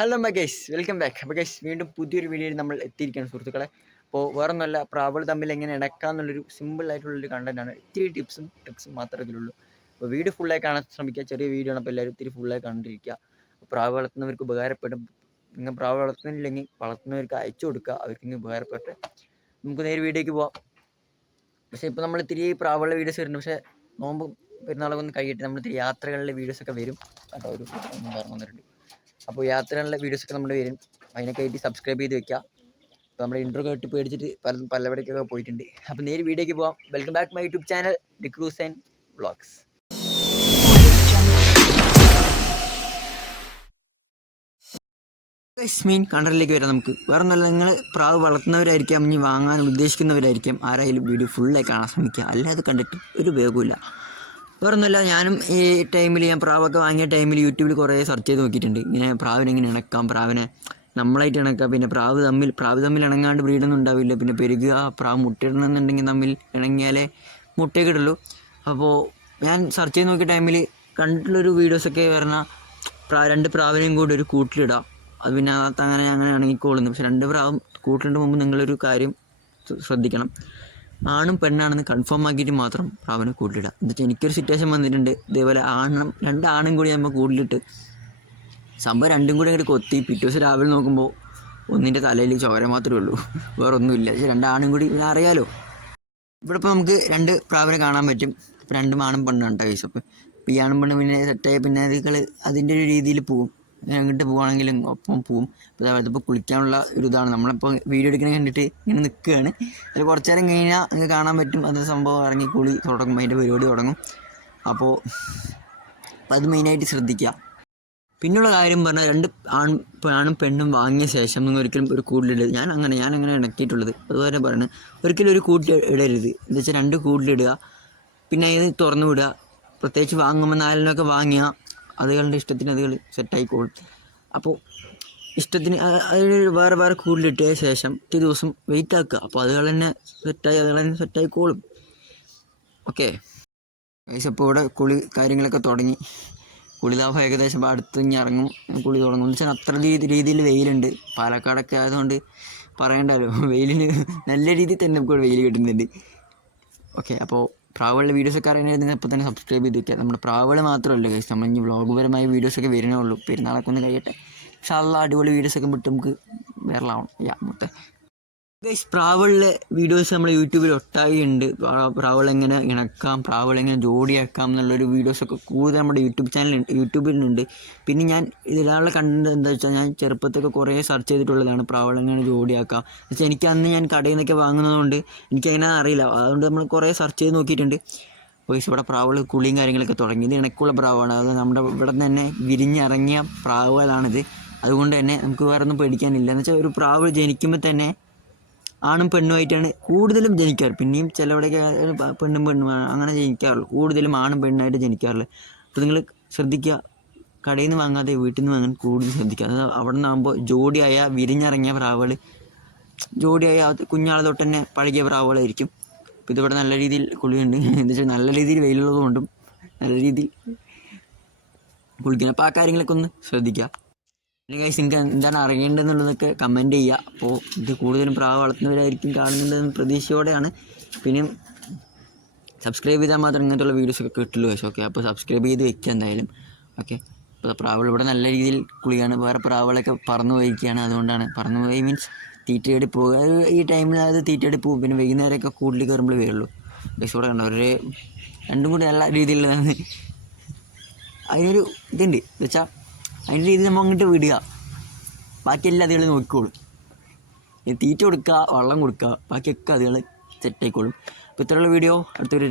Hello Magesh, welcome back. അപ്പോൾ guys, വീണ്ടും പുതിയൊരു വീഡിയോയിൽ നമ്മൾ എത്തിയിരിക്കുകയാണ് സുഹൃത്തുക്കളെ. അപ്പോൾ വേറൊന്നുമല്ല, പ്രാവുകൾ തമ്മിൽ എങ്ങനെ ഇണക്കാമെന്നുള്ളൊരു സിമ്പിളായിട്ടുള്ളൊരു കണ്ടൻറ്റാണ്. ഇത്തിരി ടിപ്സും ട്രിക്സും മാത്രമേ ഇതിലുള്ളൂ. അപ്പോൾ വീഡിയോ ഫുള്ളായി കാണാൻ ശ്രമിക്കുക. ചെറിയ വീഡിയോ ആണ്, അപ്പോൾ എല്ലാവരും ഇത്തിരി ഫുള്ളായി കണ്ടിരിക്കുക. പ്രാവ് വളർത്തുന്നവർക്ക് ഉപകാരപ്പെടും. നിങ്ങൾ പ്രാവ് വളർത്തുന്നില്ലെങ്കിൽ വളർത്തുന്നവർക്ക് അയച്ചു കൊടുക്കുക, അവർക്ക് ഉപകാരപ്പെട്ട്. നമുക്ക് നേരെ വീഡിയോയ്ക്ക് പോവാം. പക്ഷേ ഇപ്പോൾ നമ്മൾ ഇത്തിരി പ്രാവുകളുടെ വീഡിയോസ് വരുന്നുണ്ട്. പക്ഷേ നോമ്പ് പെരുന്നാളൊക്കെ ഒന്ന് കഴിയട്ടെ, നമ്മൾ ഇത്തിരി യാത്രകളിലെ വീഡിയോസൊക്കെ വരും. കേട്ടോ, ഒരു പറഞ്ഞു വന്നിട്ടുണ്ട്. അപ്പോൾ യാത്രകളിലെ വീഡിയോസൊക്കെ നമ്മുടെ വരും. അതിനൊക്കെ ആയിട്ട് സബ്സ്ക്രൈബ് ചെയ്ത് വെക്കുക. അപ്പോൾ നമ്മുടെ ഇൻട്രോ കേട്ട് പേടിച്ചിട്ട് പലവിടേക്കൊക്കെ പോയിട്ടുണ്ട്. അപ്പോൾ നേരെ വീഡിയോയ്ക്ക് പോകാം. Welcome back my YouTube channel D'Cruz and vlogs. Main കണ്ടന്റിലേക്ക് വരാം. നമുക്ക് വേറെ നല്ല, നിങ്ങൾ പ്രാവ് വളർത്തുന്നവരായിരിക്കാം, ഇനി വാങ്ങാൻ ഉദ്ദേശിക്കുന്നവരായിരിക്കാം, ആരായാലും വീഡിയോ ഫുള്ളായി കാണാൻ ശ്രമിക്കുക. അല്ലാതെ കണ്ടിട്ട് ഒരു ഉപയോഗമില്ല. വേറെ ഒന്നുമില്ല, ഞാനും ഈ ടൈമിൽ ഞാൻ പ്രാവൊക്കെ വാങ്ങിയ ടൈമിൽ യൂട്യൂബിൽ കുറേ സെർച്ച് ചെയ്ത് നോക്കിയിട്ടുണ്ട്. ഇങ്ങനെ പ്രാവിനെ എങ്ങനെ ഇണക്കാം, പ്രാവിനെ നമ്മളായിട്ട് ഇണക്കാം. പിന്നെ പ്രാവ് തമ്മിൽ ഇണങ്ങാണ്ട് ബ്രീഡൊന്നും ഉണ്ടാവില്ല. പിന്നെ പെരുകുക, പ്രാവ് മുട്ടയിടണമെന്നുണ്ടെങ്കിൽ തമ്മിൽ ഇണങ്ങിയാലേ മുട്ടയൊക്കെ ഇടുള്ളൂ. അപ്പോൾ ഞാൻ സെർച്ച് ചെയ്ത് നോക്കിയ ടൈമിൽ കണ്ടിട്ടുള്ളൊരു വീഡിയോസൊക്കെ പറഞ്ഞാൽ രണ്ട് പ്രാവിനെയും കൂടി ഒരു കൂട്ടിലിടാം. അത് പിന്നെ അകത്ത് അങ്ങനെ ഇണങ്ങിക്കോളുന്നു. പക്ഷെ രണ്ട് പ്രാവും കൂട്ടിലിട്ട് മുമ്പ് നിങ്ങളൊരു കാര്യം ശ്രദ്ധിക്കണം. ആണും പെണ്ണാണെന്ന് കൺഫേം ആക്കിയിട്ട് മാത്രം പ്രാവിനെ കൂട്ടിലിടുക. എന്നിട്ട് എനിക്കൊരു സിറ്റുവേഷൻ വന്നിട്ടുണ്ട്. ഇതേപോലെ രണ്ടാണും കൂടി നമ്മൾ കൂട്ടിലിട്ട് സംഭവം രണ്ടും കൂടി അങ്ങോട്ട് കൊത്തി. പിറ്റേ ദിവസം രാവിലെ നോക്കുമ്പോൾ ഒന്നിൻ്റെ തലയിൽ ചോര മാത്രമേ ഉള്ളൂ, വേറെ ഒന്നുമില്ല. പക്ഷേ രണ്ടാണും കൂടി പിന്നെ അറിയാലോ. ഇവിടെ ഇപ്പോൾ നമുക്ക് രണ്ട് പ്രാവിനെ കാണാൻ പറ്റും. ഇപ്പോൾ രണ്ടും ആണും പെണ്ണാണ് കേട്ടോ. അപ്പോൾ ഈ ആണും പെണ്ണും പിന്നെ സെറ്റായ പിന്നെ അതുകൾ അതിൻ്റെ ഒരു രീതിയിൽ പോവും. അങ്ങോട്ട് പോവുകയാണെങ്കിലും ഒപ്പം പോവും. അപ്പോൾ അതിപ്പോൾ കുളിക്കാനുള്ള ഒരു ഇതാണ്. നമ്മളിപ്പോൾ വീഡിയോ എടുക്കണ കണ്ടിട്ട് ഇങ്ങനെ നിൽക്കുകയാണ്. അത് കുറച്ച് നേരം കഴിഞ്ഞാൽ നിങ്ങൾക്ക് കാണാൻ പറ്റും. അത് സംഭവം ഇറങ്ങി കുളി തുടങ്ങും, അതിൻ്റെ പരിപാടി തുടങ്ങും. അപ്പോൾ അത് മെയിനായിട്ട് ശ്രദ്ധിക്കുക. പിന്നുള്ള കാര്യം പറഞ്ഞാൽ ആണും പെണ്ണും വാങ്ങിയ ശേഷം നിങ്ങൾ ഒരിക്കലും ഒരു കൂട്ടിലിടരുത്. ഞാൻ അങ്ങനെ ഇണക്കിയിട്ടുള്ളത് അതുപോലെ പറയുന്നത്. ഒരിക്കലും ഒരു കൂട്ടിൽ ഇടരുത്. എന്താ വെച്ചാൽ രണ്ട് കൂട്ടിലിടുക, പിന്നെ ഇത് തുറന്നു വിടുക. പ്രത്യേകിച്ച് വാങ്ങുമ്പോൾ നാലിനൊക്കെ വാങ്ങിയ അതുകളുടെ ഇഷ്ടത്തിന് അതുകൾ സെറ്റായിക്കോളും. അപ്പോൾ ഇഷ്ടത്തിന് അതിൽ വേറെ കൂടുതലിട്ട ശേഷം ഒരു ദിവസം വെയിറ്റ് ആക്കുക. അപ്പോൾ അതുകൾ തന്നെ സെറ്റായിക്കോളും. ഓക്കെ ഗൈസ്, അപ്പോൾ ഇവിടെ കുളി കാര്യങ്ങളൊക്കെ തുടങ്ങി. കുളിതാഭം ഏകദേശം അടുത്ത് ഇനി ഇറങ്ങും, കുളി തുടങ്ങും. എന്ന് വെച്ചാൽ അത്ര രീതിയിൽ വെയിലുണ്ട്. പാലക്കാടൊക്കെ ആയതുകൊണ്ട് പറയണ്ടല്ലോ, വെയിലിന് നല്ല രീതിയിൽ തന്നെ നമുക്ക് വെയിൽ കിട്ടുന്നുണ്ട്. ഓക്കെ, അപ്പോൾ പ്രാവുകളുടെ വീഡിയോസൊക്കെ അറിയണമെങ്കിൽ നിങ്ങൾ ഇപ്പോൾ തന്നെ സബ്സ്ക്രൈബ് ചെയ്ത് വയ്ക്കുക. നമ്മുടെ പ്രാവുകൾ മാത്രമല്ല ഗൈസ്, നമ്മൾ ഇനി വ്ളോഗ് വീഡിയോസൊക്കെ വരുന്നേ ഉള്ളൂ. പെരുന്നാളൊക്കെ ഒന്ന് കഴിയട്ടെ. പക്ഷേ അടിപൊളി വീഡിയോസൊക്കെ വിട്ട് നമുക്ക് വൈറലാവണം. മുട്ട ഗൈസ്, പ്രാവുകളിലെ വീഡിയോസ് നമ്മൾ യൂട്യൂബിൽ ഒട്ടായി ഉണ്ട്. പ്രാവുകൾ എങ്ങനെ ഇണക്കാം, പ്രാവുകൾ എങ്ങനെ ജോഡിയാക്കാം എന്നുള്ളൊരു വീഡിയോസൊക്കെ കൂടുതൽ നമ്മുടെ യൂട്യൂബിലുണ്ട്. പിന്നെ ഞാൻ ഇതിലുള്ള കണ്ടത് എന്താ വെച്ചാൽ, ഞാൻ ചെറുപ്പത്തൊക്കെ കുറേ സെർച്ച് ചെയ്തിട്ടുള്ളതാണ് പ്രാവുകൾ എങ്ങനെ ജോഡിയാക്കാം. പക്ഷേ എനിക്ക് അന്ന് ഞാൻ കടയിൽ നിന്നൊക്കെ വാങ്ങുന്നതുകൊണ്ട് എനിക്കങ്ങനെ അറിയില്ല. അതുകൊണ്ട് നമ്മൾ കുറേ സെർച്ച് ചെയ്ത് നോക്കിയിട്ടുണ്ട്. ഗൈസ്, ഇവിടെ പ്രാവുകൾ കുളിയും കാര്യങ്ങളൊക്കെ തുടങ്ങി. ഇത് ഇണക്കുള്ള പ്രാവാണ്. അത് നമ്മുടെ ഇവിടെ തന്നെ വിരിഞ്ഞിറങ്ങിയ പ്രാവുകളാണിത്. അതുകൊണ്ട് തന്നെ നമുക്ക് വേറെ ഒന്നും പേടിക്കാനില്ല. എന്ന് വെച്ചാൽ ഒരു പ്രാവ് ജനിക്കുമ്പോൾ തന്നെ ആണും പെണ്ണുമായിട്ടാണ് കൂടുതലും ജനിക്കാറ്. പിന്നെയും ചിലവിടെയൊക്കെ പെണ്ണും അങ്ങനെ ജനിക്കാറുള്ളൂ. കൂടുതലും ആണും പെണ്ണായിട്ട് ജനിക്കാറുള്ളൂ. അപ്പോൾ നിങ്ങൾ ശ്രദ്ധിക്കുക, കടയിൽ നിന്ന് വാങ്ങാതെ വീട്ടിൽ നിന്ന് വാങ്ങാൻ കൂടുതൽ ശ്രദ്ധിക്കുക. അത് അവിടെ നിന്നാകുമ്പോൾ ജോഡിയായ വിരിഞ്ഞിറങ്ങിയ പ്രാവുകൾ, ജോഡിയായ കുഞ്ഞാളെ തൊട്ട് തന്നെ പഴകിയ പ്രാവുകളായിരിക്കും. അപ്പോൾ ഇതിവിടെ നല്ല രീതിയിൽ കുളിയുണ്ട്. എന്താ വെച്ചാൽ നല്ല രീതിയിൽ വെയിലുള്ളതുകൊണ്ടും നല്ല രീതിയിൽ കുളിക്കണം. അപ്പോൾ ആ കാര്യങ്ങളൊക്കെ ഒന്ന് ശ്രദ്ധിക്കുക. അല്ലെങ്കിൽ ഗൈസ്, നിങ്ങൾക്ക് എന്താണ് അറിയേണ്ടതെന്നുള്ളതൊക്കെ കമൻറ്റ് ചെയ്യുക. അപ്പോൾ ഇത് കൂടുതലും പ്രാവ് വളർത്തുന്നവരായിരിക്കും കാണുന്നുണ്ടെന്ന് പ്രതീക്ഷയോടെയാണ്. പിന്നെ സബ്സ്ക്രൈബ് ചെയ്താൽ മാത്രം ഇങ്ങനത്തുള്ള വീഡിയോസൊക്കെ കിട്ടുള്ളൂ ഗൈസ്. ഓക്കെ, അപ്പോൾ സബ്സ്ക്രൈബ് ചെയ്ത് വെക്കുക എന്തായാലും. ഓക്കെ, അപ്പോൾ പ്രാവുകൾ ഇവിടെ നല്ല രീതിയിൽ കുളിയാണ്. വേറെ പ്രാവുകളൊക്കെ പറന്നു പോയിരിക്കുകയാണ്. അതുകൊണ്ടാണ് പറന്നു പോയി മീൻസ് തീറ്റയടി പോകുക. ഈ ടൈമിൽ അത് തീറ്റയടി പോകും. പിന്നെ വൈകുന്നേരമൊക്കെ കൂടുതൽ കയറുമ്പോൾ വരുള്ളൂ ഗൈസ്. ഇവിടെ കണ്ടോ, ഒരു രണ്ടും കൂടി നല്ല രീതിയിലുള്ളതാണ്. അതിനൊരു ഇതുണ്ട് എന്ന് വെച്ചാൽ, അതിൻ്റെ രീതി നമ്മൾ അങ്ങോട്ട് വിടുക, ബാക്കി എല്ലാ അതുകൾ നോക്കിക്കോളും. തീറ്റ കൊടുക്കുക, വെള്ളം കൊടുക്കുക, ബാക്കിയൊക്കെ അതുകൾ സെറ്റായിക്കോളും. അപ്പോൾ ഇത്രയുള്ള വീഡിയോ അടുത്തൊരു